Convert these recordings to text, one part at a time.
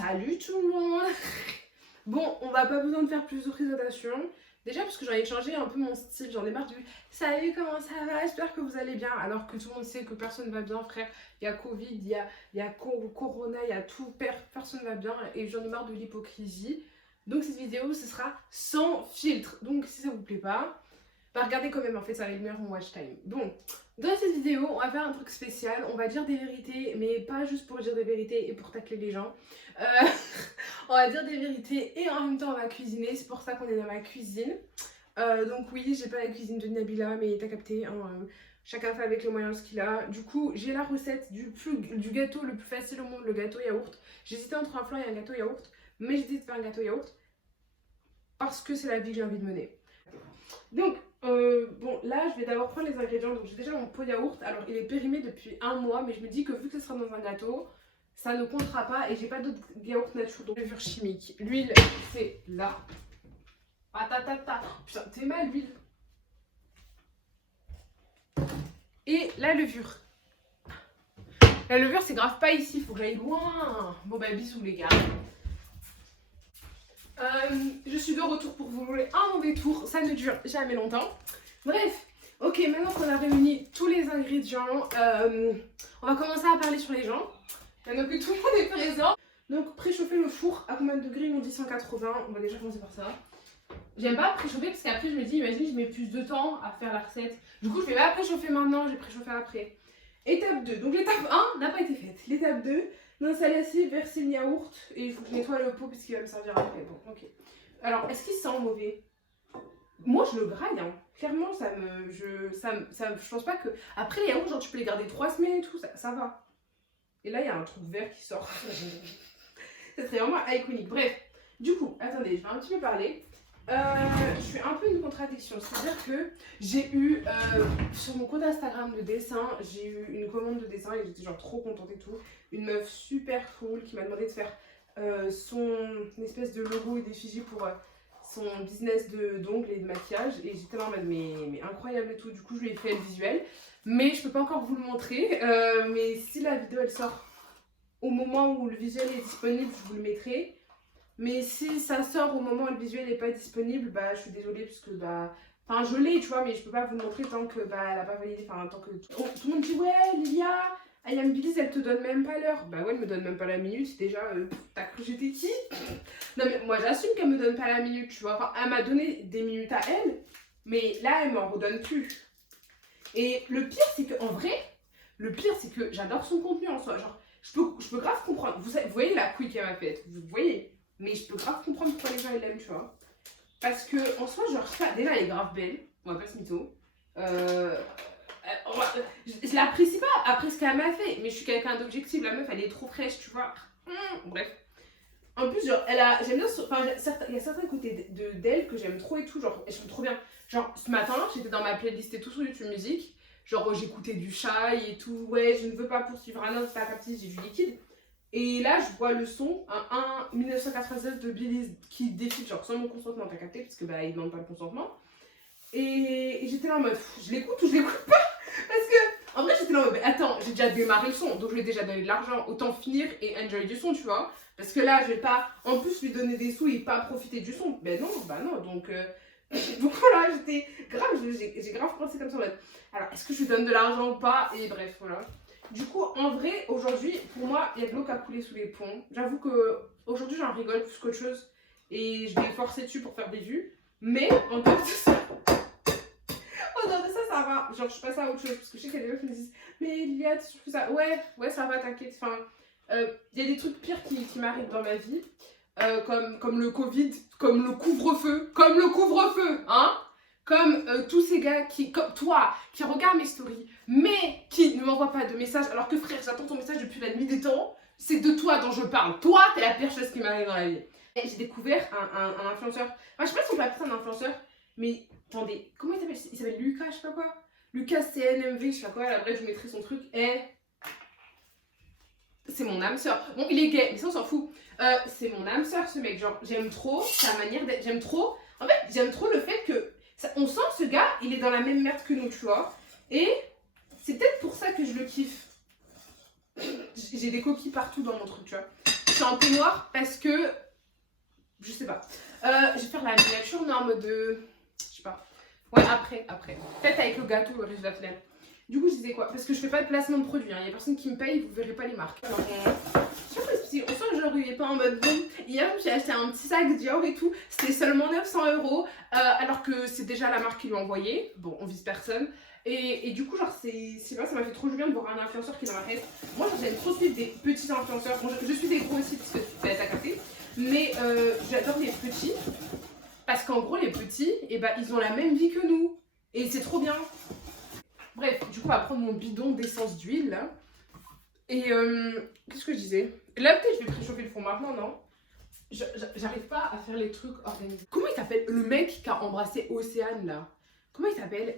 Salut tout le monde. Bon, on va pas besoin de faire plus de présentation. Déjà parce que j'en ai changé un peu mon style, j'en ai marre du salut, comment ça va, j'espère que vous allez bien. Alors que tout le monde sait que personne va bien, frère. Il y a Covid, Corona, il y a tout, personne va bien. Et j'en ai marre de l'hypocrisie. Donc cette vidéo, ce sera sans filtre. Donc si ça vous plaît pas, bah regardez quand même, en fait ça va être meilleur mon watch time. Donc, dans cette vidéo, on va faire un truc spécial. On va dire des vérités, mais pas juste pour dire des vérités et pour tacler les gens. On va dire des vérités et en même temps on va cuisiner. C'est pour ça qu'on est dans ma cuisine. Donc oui, j'ai pas la cuisine de Nabila, mais t'as capté, hein, chacun fait avec les moyens ce qu'il a. Du coup, j'ai la recette du gâteau le plus facile au monde, le gâteau yaourt. J'hésitais entre un flan et un gâteau yaourt, mais j'ai décidé de faire un gâteau yaourt parce que c'est la vie que j'ai envie de mener. Donc, bon, là, je vais d'abord prendre les ingrédients. Donc, j'ai déjà mon pot yaourt. Alors, il est périmé depuis un mois, mais je me dis que vu que ce sera dans un gâteau, ça ne comptera pas. Et j'ai pas d'autre yaourt nature, donc levure chimique. L'huile, c'est là. Ah, putain, t'es mal, l'huile. Et la levure. La levure, c'est grave pas ici, faut que j'aille loin. Bon, bah, bisous, les gars. Je suis de retour pour vous jouer un mauvais tour, ça ne dure jamais longtemps. Bref, ok, maintenant qu'on a réuni tous les ingrédients, on va commencer à parler sur les gens. Maintenant que tout le monde est présent. Donc préchauffer le four, à combien de degrés? Ils m'ont dit 180, on va déjà commencer par ça. J'aime pas préchauffer parce qu'après je me dis, imagine je mets plus de temps à faire la recette. Du coup je vais pas préchauffer maintenant, je vais préchauffer après. Étape 2, donc l'étape 1 n'a pas été faite. L'étape 2, dans sa lessive, verser le yaourt et il faut que je nettoie le pot parce qu'il va me servir après. Bon, ok. Alors, est-ce qu'il sent mauvais? Moi, je le graille, hein. Clairement, je pense pas que... Après, les yaourts, genre, tu peux les garder 3 semaines et tout, ça va. Et là, il y a un truc vert qui sort. Ça serait vraiment iconique. Bref, du coup, attendez, je vais un petit peu parler. Je suis un peu une contradiction, c'est-à-dire que j'ai eu sur mon compte Instagram de dessin, j'ai eu une commande de dessin et j'étais genre trop contente et tout. Une meuf super cool qui m'a demandé de faire son espèce de logo et d'effigie pour son business d'ongles et de maquillage et j'étais là en mode mais incroyable et tout. Du coup je lui ai fait le visuel, mais je peux pas encore vous le montrer, mais si la vidéo elle sort au moment où le visuel est disponible, je vous le mettrai. Mais si ça sort au moment où le visuel n'est pas disponible, bah je suis désolée parce que bah... Enfin je l'ai tu vois, mais je peux pas vous le montrer tant que bah elle a pas validé, enfin tant que... Tout le monde dit ouais Lilia, Ayam Billis elle te donne même pas l'heure. Bah ouais elle me donne même pas la minute, déjà t'as cru que j'étais qui? Non mais moi j'assume qu'elle me donne pas la minute tu vois, enfin elle m'a donné des minutes à elle, mais là elle m'en redonne plus. Et le pire c'est que en vrai, le pire c'est que j'adore son contenu en soi, genre je peux grave comprendre, vous voyez la couille qu'elle m'a faite, vous voyez? Mais je peux grave comprendre pourquoi les gens ils l'aiment, tu vois. Parce que en soi, genre, déjà elle est grave belle, on va pas se mytho. Je l'apprécie pas après ce qu'elle m'a fait, mais je suis quelqu'un d'objectif, la meuf elle est trop fraîche, tu vois. Bref. En plus, genre, j'aime bien, enfin, il y a certains côtés d'elle que j'aime trop et tout, genre, elles sont trop bien. Genre, ce matin, j'étais dans ma playlist et tout sur YouTube Music, genre, j'écoutais du Shai et tout, ouais, je ne veux pas poursuivre un homme, c'est pas captif, j'ai du liquide. Et là, je vois le son, un 1996 de Billie qui défile, genre sans mon consentement, t'as capté, parce que bah, il demande pas le consentement. Et j'étais là en mode, je l'écoute ou je l'écoute pas? Parce que, en vrai, j'étais là en mode, attends, j'ai déjà démarré le son, donc je lui ai déjà donné de l'argent, autant finir et enjoy du son, tu vois. Parce que là, je vais pas, en plus, lui donner des sous et pas profiter du son. Ben non, bah non, donc voilà, j'étais grave, j'ai grave pensé comme ça en mode, alors, est-ce que je lui donne de l'argent ou pas? Et bref, voilà. Du coup, en vrai, aujourd'hui, pour moi, il y a de l'eau qui a coulé sous les ponts. J'avoue que aujourd'hui, j'en rigole plus qu'autre chose. Et je vais forcer dessus pour faire des vues. Mais, en dehors de ça, ça va. Genre, je suis passée à autre chose. Parce que je sais qu'il y a des gens qui me disent, mais Lilia, tu trouves ça? Ouais, ça va, t'inquiète. Enfin, il y a des trucs pires qui m'arrivent dans ma vie. Comme le Covid, comme le couvre-feu, hein? Comme tous ces gars comme toi, qui regardent mes stories, mais qui ne m'envoient pas de message, alors que frère, j'attends ton message depuis la nuit des temps, c'est de toi dont je parle. Toi, t'es la pire chose qui m'arrive dans la vie. Et j'ai découvert un influenceur, enfin, je sais pas si on peut appeler ça un influenceur, mais attendez, comment il s'appelle? Il s'appelle Lucas, je sais pas quoi. Lucas CNMV, je sais pas quoi, après je vous mettrai son truc. Et c'est mon âme sœur. Bon, il est gay, mais ça on s'en fout. C'est mon âme sœur ce mec, genre j'aime trop sa manière d'être, j'aime trop le fait que on sent ce gars, il est dans la même merde que nous, tu vois. Et c'est peut-être pour ça que je le kiffe. J'ai des coquilles partout dans mon truc, tu vois. suis en peignoir parce que, je sais pas. Je vais faire la miniature, mais en mode, je sais pas. Ouais, après. Peut-être avec le gâteau, le reste de la flemme. Du coup, je disais quoi? Parce que je fais pas de placement de produits, il y a personne qui me paye, vous verrez pas les marques. Alors, je sais pas si on sent que genre, il est pas en mode bon. Hier, j'ai acheté un petit sac Dior et tout, c'était seulement 900 €, alors que c'est déjà la marque qui lui a envoyé. Bon, on vise personne. Et du coup, genre, c'est pas, ça m'a fait trop du bien de voir un influenceur qui est dans ma tête. Moi, j'aime trop suivre des petits influenceurs. Bon, je suis des gros aussi, parce que ça va être à capter. Mais j'adore les petits. Parce qu'en gros, les petits, eh ben, ils ont la même vie que nous. Et c'est trop bien. Bref, du coup, on va prendre mon bidon d'essence d'huile, là. Et qu'est-ce que je disais? Là, peut-être, je vais préchauffer le fond maintenant, non? J'arrive pas à faire les trucs organisés. Comment il s'appelle le mec qui a embrassé Océane, là? Comment il s'appelle?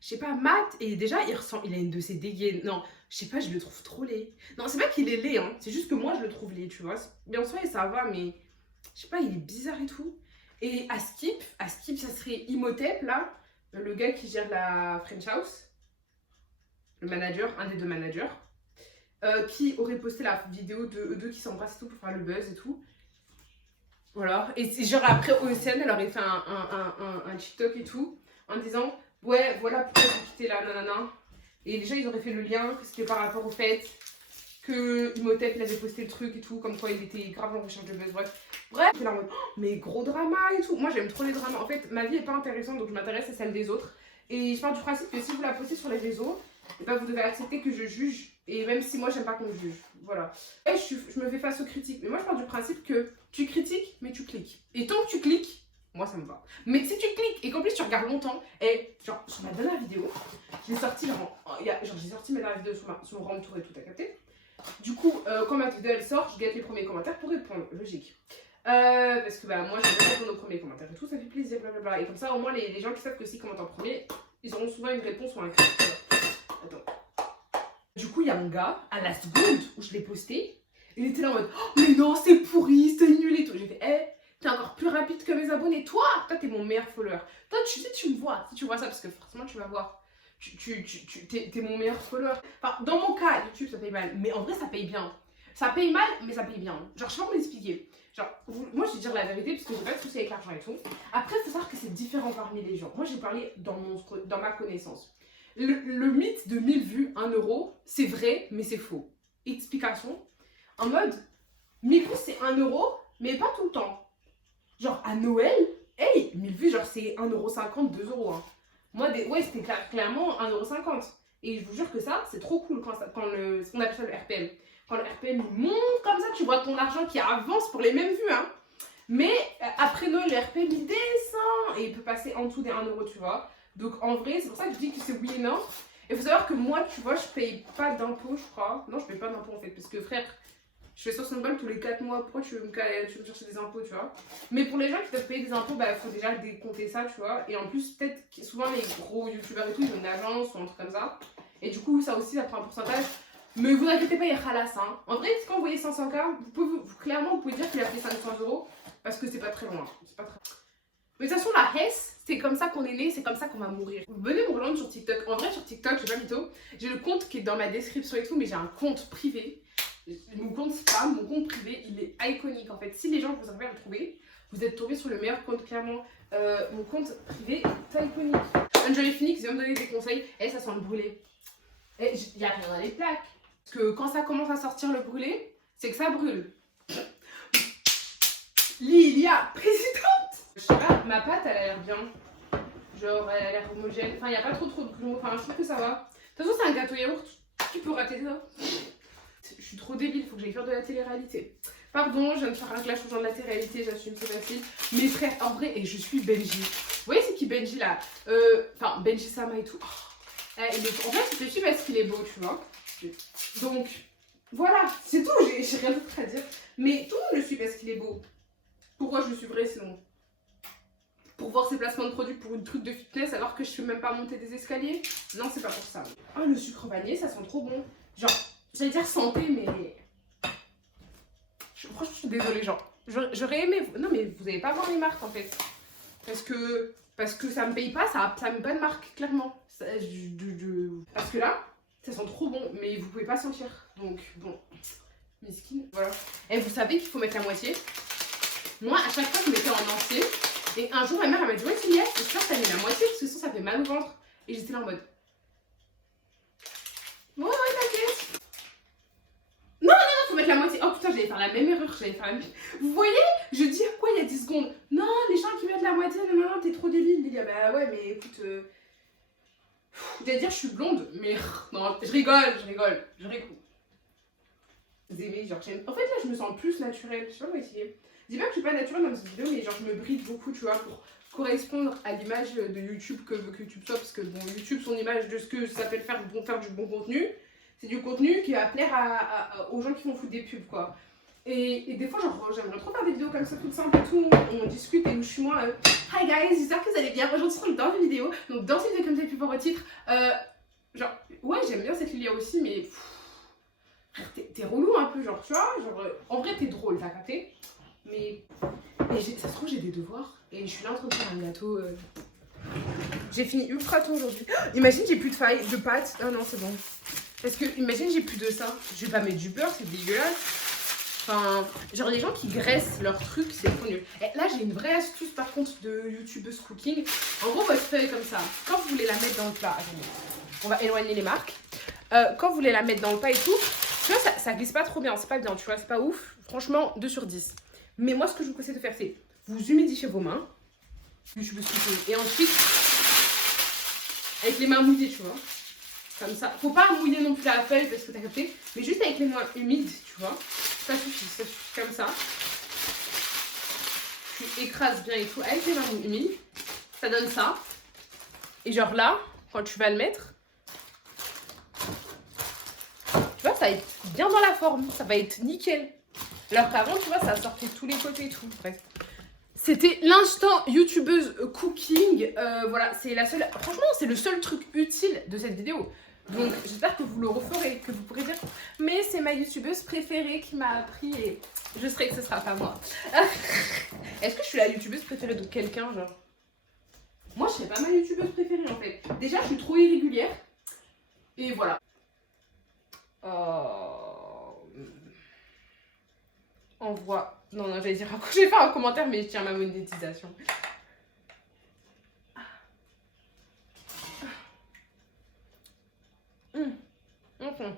Je sais pas, Matt. Et déjà, il a une de ses dégaines. Non, je sais pas, je le trouve trop laid. Non, c'est pas qu'il est laid, hein. C'est juste que moi, je le trouve laid, tu vois. Bien sûr, ça va, mais je sais pas, il est bizarre et tout. Et à Skip, ça serait Imhotep, là. Le gars qui gère la French House. Le manager, un des deux managers. Qui aurait posté la vidéo de eux deux qui s'embrassent et tout pour faire le buzz et tout. Voilà. Et genre après Océane, elle aurait fait un TikTok et tout. En disant, ouais, voilà pourquoi j'ai quitté la nanana. Et déjà, ils auraient fait le lien, que c'était par rapport au fait que Imhotep, il avait posté le truc et tout, comme quoi il était grave en recherche de buzz. Bref, là en mode, oh, mais gros drama et tout. Moi, j'aime trop les dramas. En fait, ma vie est pas intéressante, donc je m'intéresse à celle des autres. Et je pars du principe que si vous la postez sur les réseaux, et ben, vous devez accepter que je juge. Et même si moi, j'aime pas qu'on me juge. Voilà. Et je me fais face aux critiques. Mais moi, je pars du principe que tu critiques, mais tu cliques. Et tant que tu cliques, moi ça me va. Mais si tu cliques et qu'en plus tu regardes longtemps, et genre sur ma dernière vidéo, j'ai sorti j'ai sorti ma dernière vidéo sur mon round tour et tout à capter. Du coup, quand ma vidéo elle sort, je guette les premiers commentaires pour répondre, logique. Parce que bah moi j'aime bien répondre aux premiers commentaires et tout, ça fait plaisir, blablabla. Et comme ça au moins les gens qui savent que s'ils commentent en premier, ils auront souvent une réponse ou un cri. Attends. Du coup il y a mon gars, à la seconde où je l'ai posté, il était là en mode oh, mais non c'est pourri, c'est nul et tout. J'ai fait t'es encore plus rapide que mes abonnés. Toi, t'es mon meilleur follower. Toi, tu me vois. Si tu vois ça, parce que forcément, tu vas voir. T'es mon meilleur follower. Enfin, dans mon cas, YouTube, ça paye mal. Mais en vrai, ça paye bien. Ça paye mal, mais ça paye bien. Genre, je sais pas comment l'expliquer. Genre, moi, je vais dire la vérité, parce que j'ai pas de soucis avec l'argent et tout. Après, il faut savoir que c'est différent parmi les gens. Moi, j'ai parlé dans ma connaissance. Le mythe de 1000 vues, 1 €, c'est vrai, mais c'est faux. Explication. En mode, 1000 vues, c'est 1 €, mais pas tout le temps. Genre à Noël, hey, 1000 vues, genre c'est 1,50 €, 2 €. Hein. Moi, ouais, c'était clairement 1,50 €. Et je vous jure que ça, c'est trop cool ce qu'on appelle ça le RPM. Quand le RPM il monte comme ça, tu vois ton argent qui avance pour les mêmes vues. Hein. Mais après Noël, le RPM il descend et il peut passer en dessous des 1 €, tu vois. Donc en vrai, c'est pour ça que je dis que c'est oui et non. Et il faut savoir que moi, tu vois, je paye pas d'impôts, je crois. Non, je paye pas d'impôts en fait, parce que frère, je fais 60 balles tous les 4 mois, pourquoi tu veux me chercher des impôts, tu vois? Mais pour les gens qui doivent payer des impôts, bah, il faut déjà décompter ça, tu vois. Et en plus, peut-être que souvent les gros youtubeurs et tout, ils ont une agence ou un truc comme ça. Et du coup, ça aussi, ça prend un pourcentage. Mais vous inquiétez pas, il y a Khalas, hein. En vrai, quand vous voyez 500K, clairement, vous pouvez dire qu'il a fait 500 €, parce que c'est pas très loin. C'est pas très... Mais de toute façon, la Hesse, c'est comme ça qu'on est né, c'est comme ça qu'on va mourir. Venez me rejoindre sur TikTok. En vrai, sur TikTok, j'ai pas mytho. J'ai le compte qui est dans ma description et tout, mais j'ai un compte privé. Mon compte spam, mon compte privé, il est iconique en fait. Si les gens vous arrivez à le trouver, vous êtes tombé sur le meilleur compte clairement. Mon compte privé est iconique. Enjoy Phoenix vient me donner des conseils. Et ça sent le brûlé. Et il n'y a rien dans les plaques. Parce que quand ça commence à sortir le brûlé, c'est que ça brûle. Lilia, présidente. Je sais pas, ma pâte elle a l'air bien. Genre elle a l'air homogène. Enfin, il n'y a pas trop de grumeaux. Enfin, je trouve que ça va. De toute façon, c'est un gâteau yaourt. Qui peut rater ça? Je suis trop débile, faut que j'aille faire de la télé-réalité. Pardon, je viens de faire un clash aux gens de la télé-réalité, j'assume, c'est facile. Mes frères, en vrai, et je suis Benji. Vous voyez c'est qui Benji là? Enfin, Benji Sama et tout. Oh, en fait, je le suis parce qu'il est beau, tu vois. Donc, voilà, c'est tout, j'ai rien d'autre à dire. Mais tout le monde le suit parce qu'il est beau. Pourquoi je le suivrais sinon? Pour voir ses placements de produits pour une truc de fitness alors que je suis même pas monter des escaliers? Non, c'est pas pour ça. Oh, le sucre vanillé, ça sent trop bon. Genre, j'allais dire santé, mais... Franchement, je suis désolée, genre. J'aurais aimé... Non, mais vous n'allez pas voir les marques, en fait. Parce que ça me paye pas, ça me met pas de marque, clairement. Parce que là, ça sent trop bon, mais vous pouvez pas sentir. Donc, bon... Miskin. voilà. Et vous savez qu'il faut mettre la moitié. Moi, à chaque fois, je mettais en entier. Et un jour, ma mère, elle m'a dit, ouais, Juliette, c'est sûr que t'as mis la moitié, parce que sinon, ça fait mal au ventre. Et j'étais là en mode, ouais, t'inquiète. Non, faut mettre la moitié. Oh putain, j'allais faire la même erreur, Vous voyez, je dis quoi il y a 10 secondes? Non, les gens qui mettent la moitié, non, t'es trop débile, les gars. Bah ouais, mais écoute, j'allais dire je suis blonde, mais non, je rigole. Vous aimez, genre, en fait, là, je me sens plus naturelle. Je sais pas comment essayer. Je dis pas que je suis pas naturelle dans cette vidéo, mais genre, je me bride beaucoup, tu vois, pour correspondre à l'image de YouTube que veut que YouTube soit. Parce que, bon, YouTube, son image de ce que ça s'appelle faire du bon contenu, c'est du contenu qui va plaire aux gens qui vont foutre des pubs, quoi. Et des fois, genre, j'aimerais trop faire des vidéos comme ça, toutes simples et tout. On discute et où je suis moi. Hi guys, j'espère que vous allez bien. Aujourd'hui, on se retrouve dans une vidéo. Donc, dans cette vidéo, comme vous avez pu voir au titre, genre, ouais, j'aime bien cette Lilia aussi, mais. T'es relou un peu, genre, tu vois, genre, en vrai, t'es drôle, t'as capté. Mais ça se trouve, j'ai des devoirs et je suis là en train de faire un gâteau. J'ai fini ultra tôt aujourd'hui. Imagine, j'ai plus de failles, de pâtes. Ah non, c'est bon. Parce que, imagine, j'ai plus de ça. Je vais pas mettre du beurre, c'est dégueulasse. Enfin, genre, les gens qui graissent leurs trucs, c'est trop nul. Et là, j'ai une vraie astuce par contre de youtubeuse cooking. En gros, votre feuille comme ça. Quand vous voulez la mettre dans le plat, attendez, on va éloigner les marques. Quand vous voulez la mettre dans le plat et tout, tu vois, ça glisse pas trop bien, c'est pas bien, tu vois, c'est pas ouf. Franchement, 2 sur 10. Mais moi, ce que je vous conseille de faire, c'est vous humidifiez vos mains. Et ensuite, avec les mains mouillées, tu vois. Comme ça. Faut pas mouiller non plus la feuille parce que t'as capté. Mais juste avec les mains humides, tu vois. Ça suffit comme ça. Tu écrases bien et tout avec les mains humides. Ça donne ça. Et genre là, quand tu vas le mettre, tu vois, ça va être bien dans la forme. Ça va être nickel. Alors qu'avant, tu vois, ça sortait de tous les côtés et tout. Bref. C'était l'instant youtubeuse cooking. Voilà, c'est la seule. Franchement, c'est le seul truc utile de cette vidéo. Donc, j'espère que vous le referez, que vous pourrez dire, mais c'est ma youtubeuse préférée qui m'a appris et je serai que ce sera pas moi. Est-ce que je suis la youtubeuse préférée de quelqu'un, genre? Moi, je sais pas ma youtubeuse préférée en fait. Déjà, je suis trop irrégulière. Et voilà. Envoie. Non, j'allais dire. Je vais faire un commentaire, mais je tiens à ma monétisation. Okay.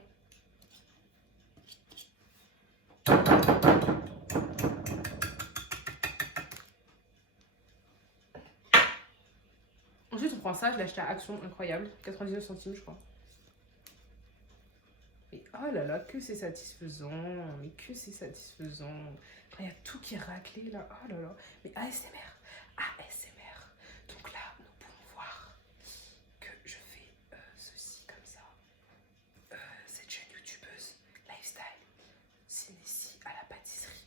Ensuite, on prend ça. Je l'ai acheté à Action, incroyable. 99 centimes, je crois. Et oh là là, que c'est satisfaisant. Mais que c'est satisfaisant. Il y a tout qui est raclé là. Oh là là. Mais ASMR. Donc là, nous pouvons voir que je fais ceci comme ça. Cette jeune youtubeuse lifestyle s'initie à la pâtisserie.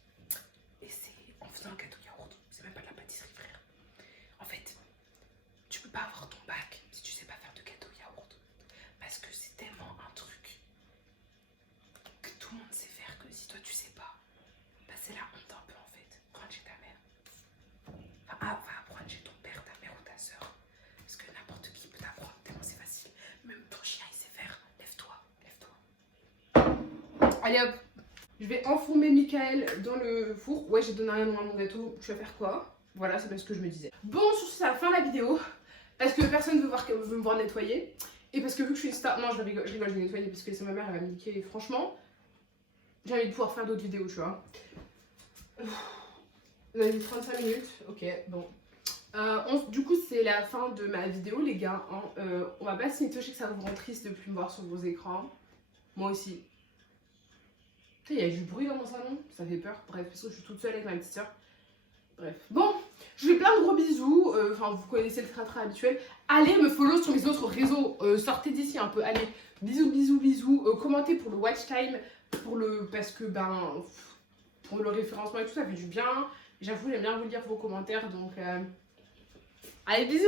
Et c'est en faisant un gâteau yaourt. C'est même pas de la pâtisserie, frère. En fait, tu peux pas avoir ton bac si tu sais pas faire de gâteau yaourt. Parce que c'est tellement un truc que tout le monde sait faire que si toi tu sais pas, bah c'est la honte un peu en fait. Prends chez ta mère. Enfin, va apprendre chez ton père, ta mère ou ta soeur. Parce que n'importe qui peut t'apprendre, tellement c'est facile. Même ton chien il sait faire. Lève-toi. Allez hop. Je vais enfourner Michael dans le four. Ouais, j'ai donné un nom à mon gâteau. Tu vas faire quoi? Voilà, c'est bien ce que je me disais. Bon, sur ce, c'est la fin de la vidéo. Parce que personne veut me voir nettoyer. Et parce que vu que je suis une star. Non, je rigole, je vais nettoyer parce que c'est ma mère, elle va me niquer. Et franchement, j'ai envie de pouvoir faire d'autres vidéos, tu vois. On a dit 35 minutes. Ok, bon. Du coup, c'est la fin de ma vidéo, les gars. Hein. On va pas se nettoyer, que ça vous rend triste de plus me voir sur vos écrans. Moi aussi. Il y a du bruit dans mon salon, ça fait peur. Bref, parce que je suis toute seule avec ma petite soeur. Bref. Bon, je vous fais plein de gros bisous. Enfin, vous connaissez le train habituel. Allez me follow sur mes autres réseaux. Sortez d'ici un peu. Allez, bisous. Commentez pour le watch time. Parce que, pour le référencement et tout, ça fait du bien. J'avoue, j'aime bien vous lire vos commentaires. Donc, allez, bisous.